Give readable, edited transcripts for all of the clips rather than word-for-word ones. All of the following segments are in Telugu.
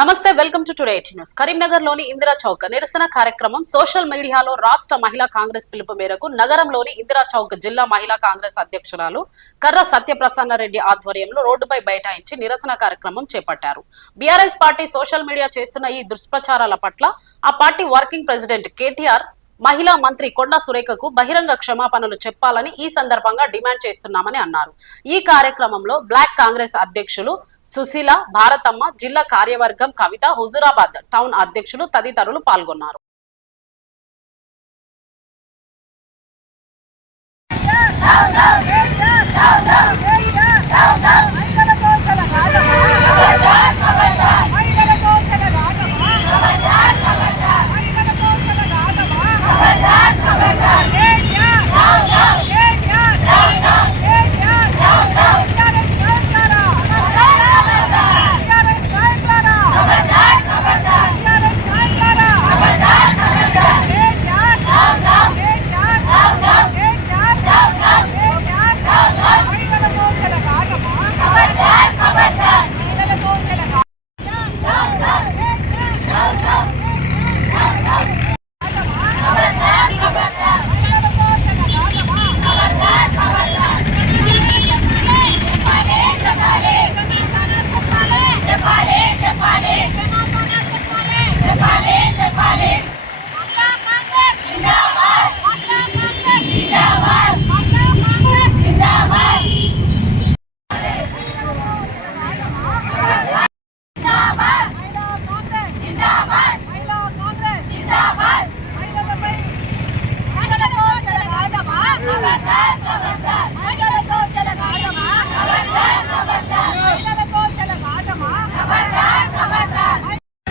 నమస్తే welcome to today news. Karimnagar లోని ఇందిరా చౌక్ నిరసన కార్యక్రమం సోషల్ మీడియాలో రాష్ట్ర మహిళా కాంగ్రెస్ పిలుపు మేరకు నగరంలోని ఇందిరా చౌక్ జిల్లా మహిళా కాంగ్రెస్ అధ్యక్షురాలు కర్ర సత్యప్రసన్న రెడ్డి ఆధ్వర్యంలో రోడ్డుపై బైఠాయించి నిరసన కార్యక్రమం చేపట్టారు. బీఆర్ఎస్ పార్టీ సోషల్ మీడియా చేస్తున్న ఈ దుష్ప్రచారాల పట్ల ఆ పార్టీ వర్కింగ్ ప్రెసిడెంట్ కేటీఆర్ మహిళా మంత్రి కొండా సురేఖకు బహిరంగ క్షమాపణలు చెప్పాలని ఈ సందర్భంగా డిమాండ్ చేస్తున్నామని అన్నారు. ఈ కార్యక్రమంలో బ్లాక్ కాంగ్రెస్ అధ్యక్షులు సుశీల, భారతమ్మ, జిల్లా కార్యవర్గం కవిత, హుజురాబాద్ టౌన్ అధ్యక్షులు తదితరులు పాల్గొన్నారు.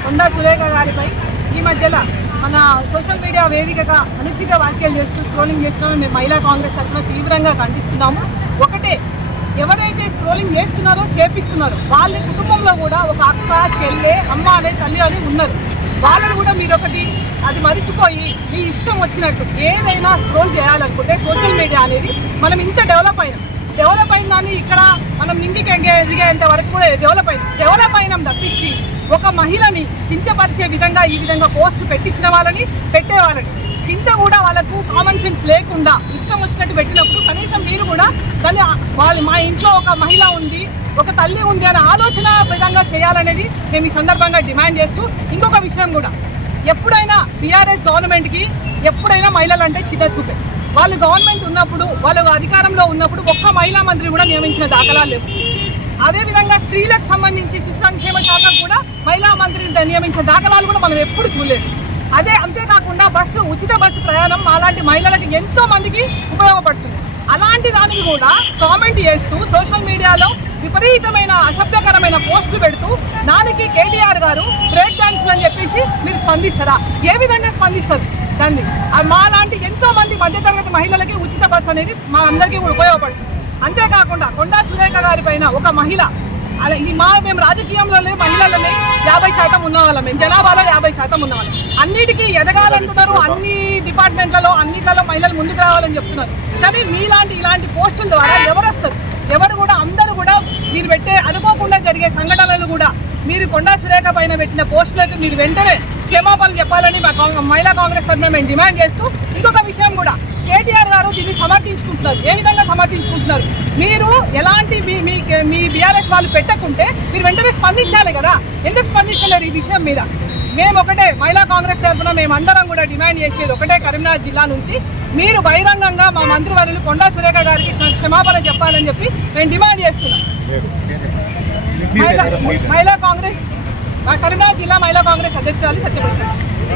కొండా సురేఖ గారిపై ఈ మధ్యలో మన సోషల్ మీడియా వేదికగా అనుచిత వ్యాఖ్యలు చేస్తూ స్క్రోలింగ్ చేస్తున్నామో మేము మహిళా కాంగ్రెస్ తరఫున తీవ్రంగా ఖండిస్తున్నాము. ఒకటే, ఎవరైతే స్క్రోలింగ్ చేస్తున్నారో చేపిస్తున్నారో వాళ్ళ కుటుంబంలో కూడా ఒక అక్క, చెల్లె, అమ్మ అనే తల్లి అని ఉన్నారు. వాళ్ళని కూడా మీరు ఒకటి అది మరిచిపోయి మీ ఇష్టం వచ్చినట్టు ఏదైనా స్క్రోల్ చేయాలనుకుంటే సోషల్ మీడియా అనేది మనం ఇంత డెవలప్ అయిందని ఇక్కడ మనం నింగికి ఎదిగేంత వరకు కూడా డెవలప్ అయినాం తప్పించి ఒక మహిళని కించపరిచే విధంగా ఈ విధంగా పోస్ట్ పెట్టించిన వాళ్ళని పెట్టేవాళ్ళని ఇంత కూడా వాళ్ళకు కామన్ సెన్స్ లేకుండా ఇష్టం వచ్చినట్టు పెట్టినప్పుడు కనీసం మీరు కూడా దాన్ని మా ఇంట్లో ఒక మహిళ ఉంది, ఒక తల్లి ఉంది అనే ఆలోచన విధంగా చేయాలనేది మేము ఈ సందర్భంగా డిమాండ్ చేస్తూ, ఇంకొక విషయం కూడా, ఎప్పుడైనా బీఆర్ఎస్ గవర్నమెంట్కి ఎప్పుడైనా మహిళలు అంటే చిన్న చూపే. వాళ్ళు గవర్నమెంట్ ఉన్నప్పుడు, వాళ్ళు అధికారంలో ఉన్నప్పుడు ఒక్క మహిళా మంత్రి కూడా నియమించిన దాఖలాలు లేవు. అదేవిధంగా స్త్రీలకు సంబంధించి శిశు సంక్షేమ శాఖ కూడా మహిళా మంత్రిని నియమించిన దాఖలాలు కూడా మనం ఎప్పుడు చూడలేదు. అంతేకాకుండా ఉచిత బస్సు ప్రయాణం అలాంటి మహిళలకు ఎంతో మందికి ఉపయోగపడుతుంది. అలాంటి దానికి కూడా కామెంట్ చేస్తూ సోషల్ మీడియాలో విపరీతమైన అసభ్యకరమైన పోస్టులు పెడుతూ దానికి కేటీఆర్ గారు బ్రేక్ డాన్స్లు అని చెప్పేసి మీరు స్పందిస్తారా? ఏ విధంగా స్పందిస్తారు? దాన్ని మా లాంటి ఎంతో మంది మధ్యతరగతి మహిళలకి ఉచిత బస్సు అనేది మా అందరికీ కూడా ఉపయోగపడుతుంది. అంతేకాకుండా కొండా సురేఖ గారి పైన ఒక మహిళ, అలా మేము రాజకీయంలోనే మహిళలనే 50% ఉన్నవాళ్ళం, మేము జనాభాలో 50% ఉన్నవాళ్ళం. అన్నిటికీ ఎదగాలంటున్నారు, అన్ని డిపార్ట్మెంట్లలో అన్నిట్లలో మహిళలు ముందుకు రావాలని చెప్తున్నారు. కానీ ఇలాంటి పోస్టుల ద్వారా ఎవరు వస్తారు? ఎవరు కూడా అందరూ కూడా మీరు పెట్టే అనుకోకుండా జరిగే సంఘటనలు కూడా మీరు కొండా సురేఖ పైన పెట్టిన పోస్టులకు మీరు వెంటనే క్షమాపణలు చెప్పాలని మహిళా కాంగ్రెస్ తరఫున మేము డిమాండ్ చేస్తూ, ఇంకొక విషయం కూడా, కేటీఆర్ గారు దీన్ని సమర్థించుకుంటున్నారు. ఏ విధంగా సమర్థించుకుంటున్నారు? మీరు ఎలాంటి మీ బీఆర్ఎస్ వాళ్ళు పెట్టకుంటే మీరు వెంటనే స్పందించాలి కదా, ఎందుకు స్పందిస్తలేరు ఈ విషయం మీద? మేము ఒకటే మహిళా కాంగ్రెస్ తరఫున మేమందరం కూడా డిమాండ్ చేసేది ఒకటే, కరీంనగర్ జిల్లా నుంచి మీరు బహిరంగంగా మా మంత్రివర్యులు కొండా సురేఖ గారికి క్షమాపణ చెప్పాలని చెప్పి మేము డిమాండ్ చేస్తున్నాం. మహిళా కాంగ్రెస్ కరీంనగర్ జిల్లా మహిళా కాంగ్రెస్ అధ్యక్షురాలు సత్యప్రసన్న.